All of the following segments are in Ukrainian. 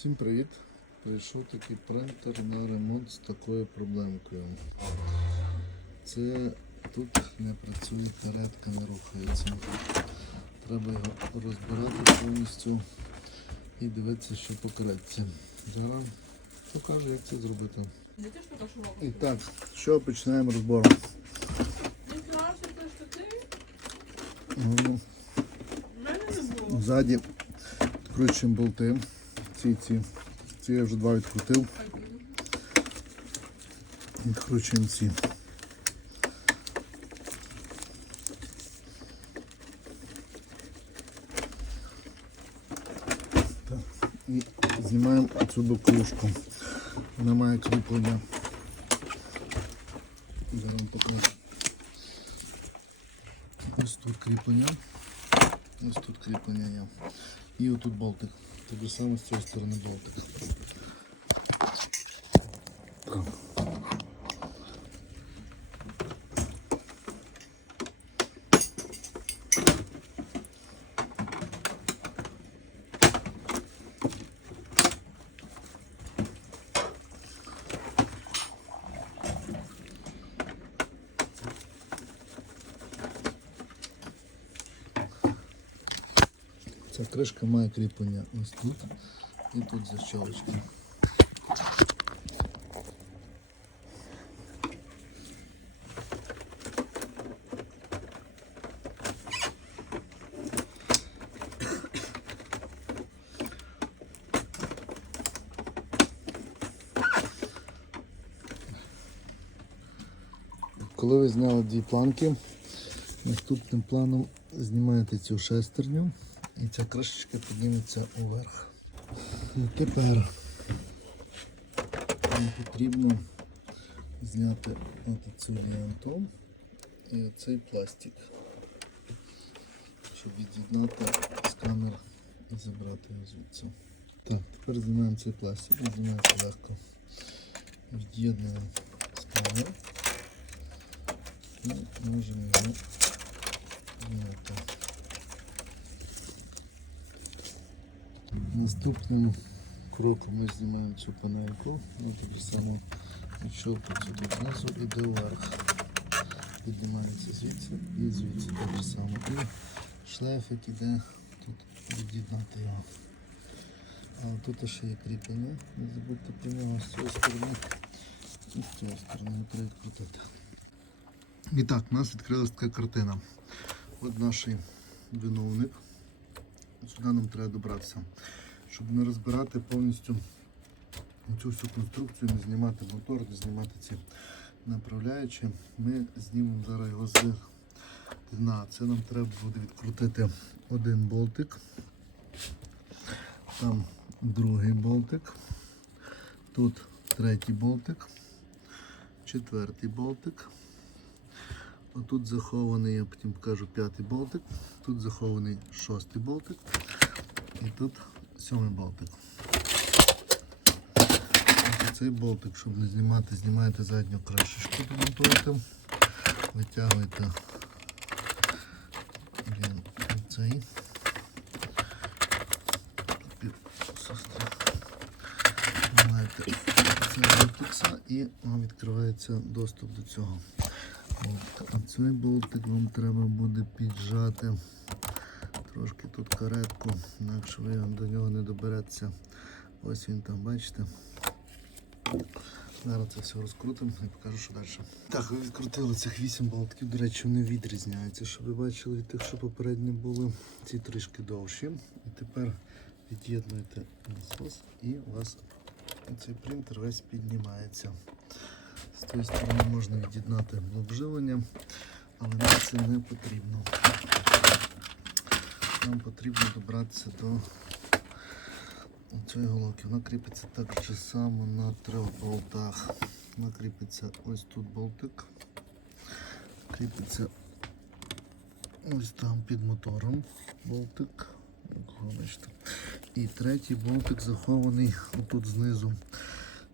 Всім привіт! Прийшов такий принтер на ремонт з такою проблемкою. Це тут не працює каретка, не рухається. Треба його розбирати повністю і дивитися, що по каретці. Зараз покажу, як це зробити. І так, що починаємо ти. Ну, було. Ззаді відкручуємо болти. Ці, ці. Ці я вже два відкрутив. Відкручуємо ці. Так. І знімаємо цю боковушку. Вона має кріплення. Зараз покажу. Ось тут кріплення. Ось тут кріплення є. І отут болтик. Так же саме з цієї сторони болтик. Ця кришка має кріплення ось тут і тут защолочки. Коли ви зняли дві планки, наступним планом знімаєте цю шестерню і ця кришечка підніметься уверх. І тепер нам потрібно зняти цю ленту і цей пластик, щоб від'єднати сканер і забрати його звідси. Так, тепер знімаємо цей пластик, знімається легко. Від'єднуємо сканер і можемо його зняти. Наступним кроком ми знімаємо цю панельку. Ну, так само відщолкується тут знизу, іде вверх. Піднімається звідси і звідси так само. І шлейфик іде тут від'єднати його. А тут ще є кріплення. Не забудьте про нього з цієї сторони і з цієї сторони не. І так, у нас відкрилась така картина. От наш виновник. Сюди нам треба добратися. Щоб не розбирати повністю цю всю конструкцію, не знімати мотор, не знімати ці направляючі, ми знімемо зараз його з дна. Це нам треба буде відкрутити один болтик, там другий болтик, тут третій болтик, четвертий болтик. Отут захований, я потім покажу п'ятий болтик, тут захований шостий болтик і тут сьомий болтик. Ось Цей болтик, щоб не знімати, знімаєте задню кришечку, демонтуєте, витягуєте блін, цей. Болтикса і вам відкривається доступ до цього. От, А цей болтик вам треба буде піджати трошки тут каретку, інакше ви до нього не доберетеся. Ось він там, бачите. Зараз це все розкрутимо і покажу, що далі. Так, ви відкрутили цих 8 болтків, до речі, вони відрізняються, щоб ви бачили від тих, що попередні були, ці трішки довші. І тепер від'єднуєте насос і у вас цей принтер весь піднімається. З тієї сторони можна від'єднати блок але нам це не потрібно. Нам потрібно добратися до цієї головки. Вона кріпиться так же само на трьох болтах. Вона кріпиться ось тут болтик. Кріпиться ось там під мотором болтик. І третій болтик захований отут знизу.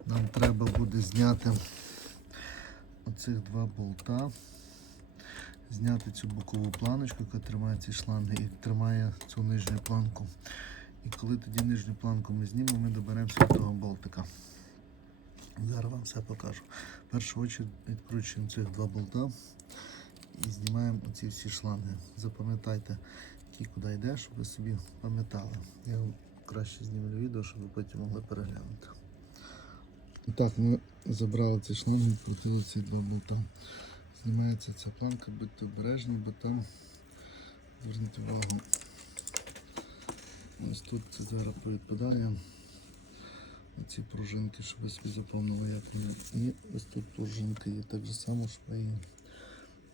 Нам треба буде зняти оцих два болта, зняти цю бокову планочку, яка тримає ці шланги і тримає цю нижню планку. І коли тоді нижню планку ми знімемо, ми доберемося до того болтика. Зараз вам все покажу. В першу очередь відкручуємо цих два болта і знімаємо оці всі шланги. Запам'ятайте, який куди йде, щоб ви собі пам'ятали. Я краще знімлю відео, щоб ви потім могли переглянути. І так, ми забрали цей шланг, відкрутили ці два болта. Знімається ця планка, будьте обережні, бо там зверніть увагу. Ось тут це зараз повідпадає. Оці пружинки, щоб ви собі запомнили, як вони. І ось тут пружинка є так же само, щоб ви її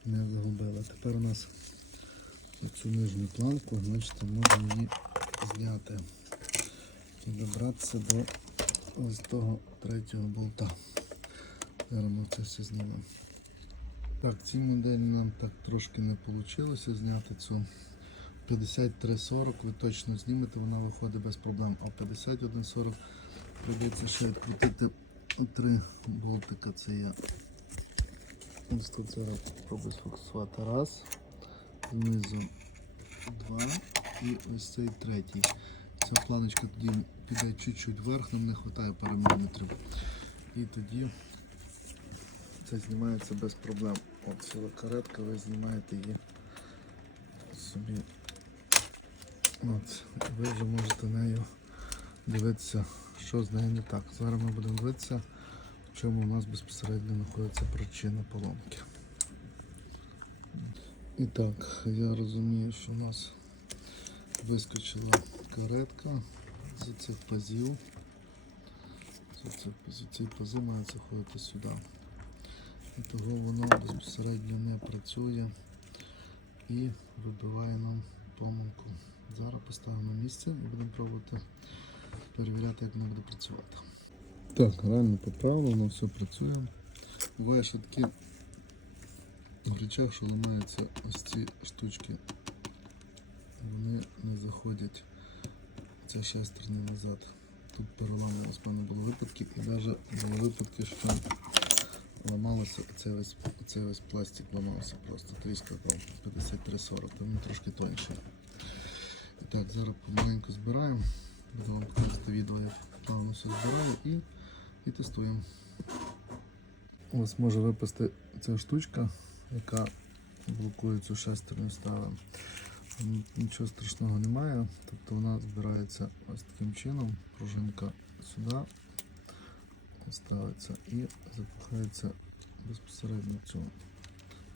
не загубили. Тепер у нас цю нижню планку, значить, можемо її зняти і добратися до ось того третього болта. Зараз ми це все знімемо. Так, цій моделі нам так трошки не вийшло зняти цю 53.40 ви точно знімете, вона виходить без проблем. А 51.40 прийдеться ще відкрутити три болтика. Це я ось тут зараз спробую сфокусувати. Раз, знизу два і ось цей третій. Ця планочка тоді піде чуть-чуть вверх, нам не вистачає пару міліметрів. І тоді це знімається без проблем. От ціла каретка, ви знімаєте її собі. От, ви вже можете нею дивитися, що з нею не так. Зараз ми будемо дивитися, в чому у нас безпосередньо знаходиться причина поломки. І так, я розумію, що у нас вискочила каретка з цих пазів. З цих пазів. Ці пази мають заходити сюди. І того воно безпосередньо не працює і вибиває нам помилку. Зараз поставимо місце і будемо пробувати перевіряти, як воно буде працювати. Так, реально поправлено, все працює. Буває, що такі в речах, що ламаються ось ці штучки, вони не заходять це шестерні назад. Тут переламувалось, певно, було випадки, і навіть були випадки, що ламалося, оцей весь, оцей весь пластик ламався просто тріскав 53-40, там він трошки тонший. І так, зараз помаленьку збираємо. Буду вам показувати відео, як плавно все збираю і, і тестуємо. Вас може випасти ця штучка, яка блокує цю шестерню ставимо. Нічого страшного немає, тобто вона збирається ось таким чином, пружинка сюди ставиться і запихається безпосередньо цю.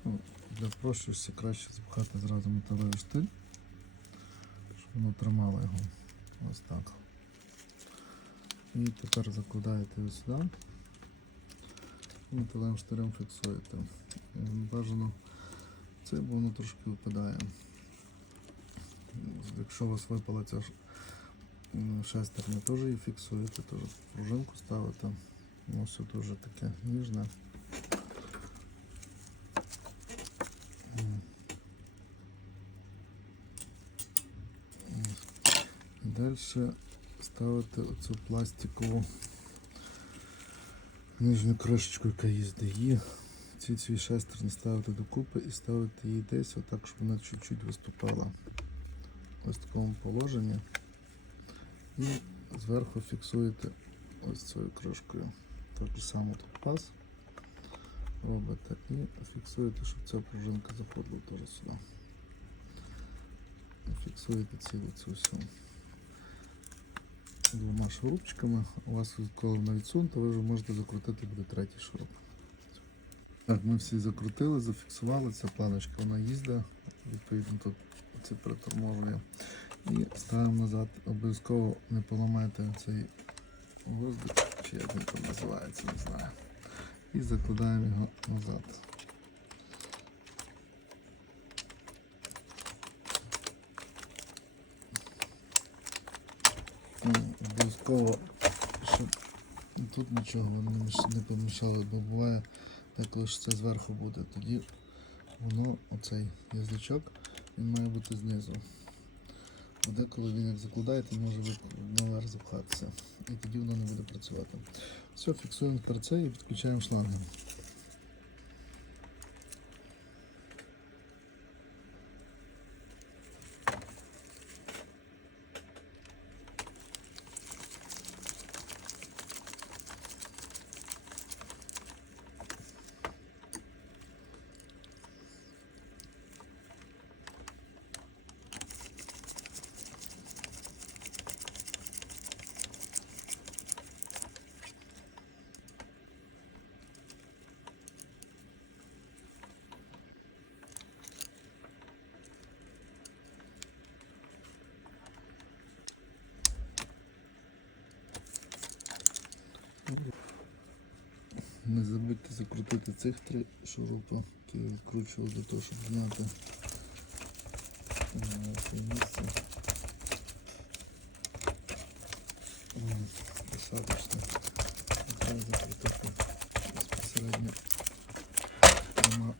Ну, для прощості краще запхати зразу металевий штиль, щоб воно тримало його. Ось так. І тепер закладаєте його сюди. Металевим штирем фіксуєте. Бажано це, бо воно трошки випадає. Якщо у вас випала ця шестерня, теж її фіксуєте, теж пружинку ставите. Воно все дуже таке ніжне. Далі ставити оцю пластикову нижню кришечку, яка їздить її. Ці ці шестерні ставити докупи і ставити її десь отак, щоб вона чуть-чуть виступала ось такому положенні. І зверху фіксуєте ось цією кришкою. Так само тут паз робите і фіксуєте, щоб ця пружинка заходила теж сюди. Фіксуєте цілу цю всю двома шурупчиками. У вас коли вона відсунута, ви вже можете закрутити буде третій шуруп. Так, ми всі закрутили, зафіксували, ця планочка вона їздить, відповідно тут це приторможує. І ставимо назад. Обов'язково не поламайте цей воздух, чи як він там називається, не знаю. І закладаємо його назад. Ну, Обов'язково, щоб тут нічого не помішало, бо буває так, коли це зверху буде, тоді воно, оцей язичок, він має бути знизу. А деколи він як закладаєте, може наверх запхатися. І тоді воно не буде працювати. Все, фіксуємо тепер це і підключаємо шланги. Не забудьте закрутити цих три шурупа, які я відкручував для того, щоб зняти е, це місце. Посадочне. Треба закрутити безпосередньо трьома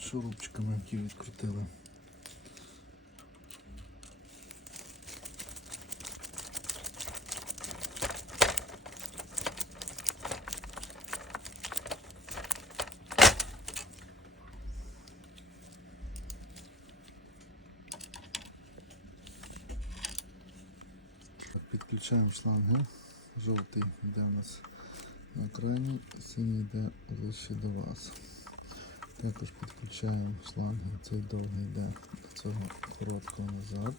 шурупчиками, які відкрутили. Так, Підключаємо шланги. Жовтий йде у нас на крайній, синій йде ближче до вас. Також підключаємо шланги. Цей довгий йде до цього короткого назад.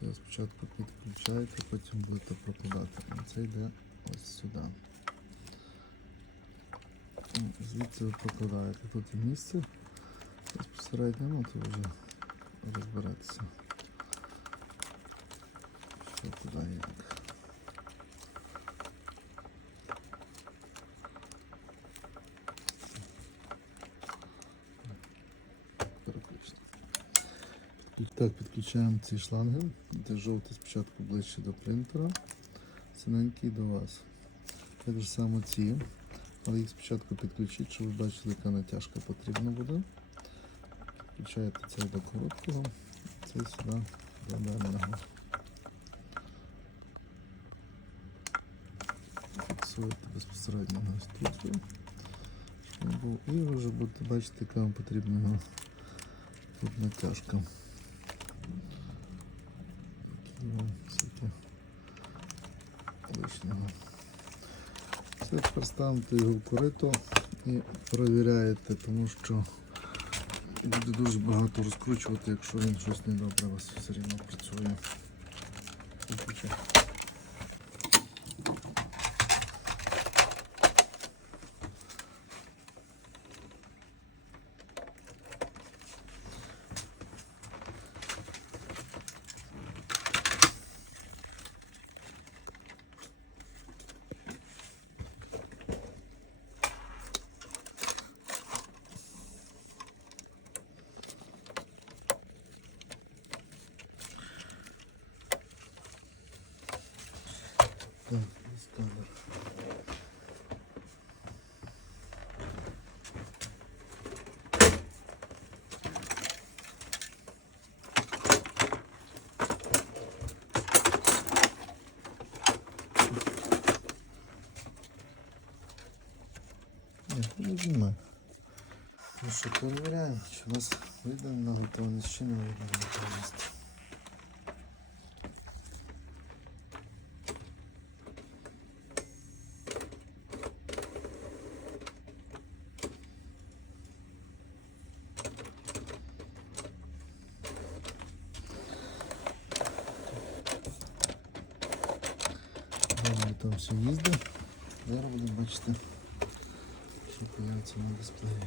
Його спочатку підключаєте, потім будете прокладати. А цей йде ось сюди. Звідси ви прокладаєте. Тут місце безпосередньо, ну то вже розберетеся. Так, підключаємо ці шланги, де жовтий спочатку ближче до принтера, синенький до вас. Так же само ці, але їх спочатку підключіть, щоб ви бачили, яка натяжка потрібна буде. Підключаєте цей до короткого, цей сюди до дальнього. Фіксуєте безпосередньо на інструкцію. І ви вже будете бачити, яка вам потрібна тут натяжка. Лишнього. Все, тепер ставите його в корито і перевіряєте, тому що буде дуже багато розкручувати, якщо він щось недобре у вас все рівно працює. Ні, не знімай. Ну що, перевіряємо, чи у нас видно на готовність, чи не видно на готовність. Добре, там все їздить. Зараз будемо бачити, Що на дисплеї.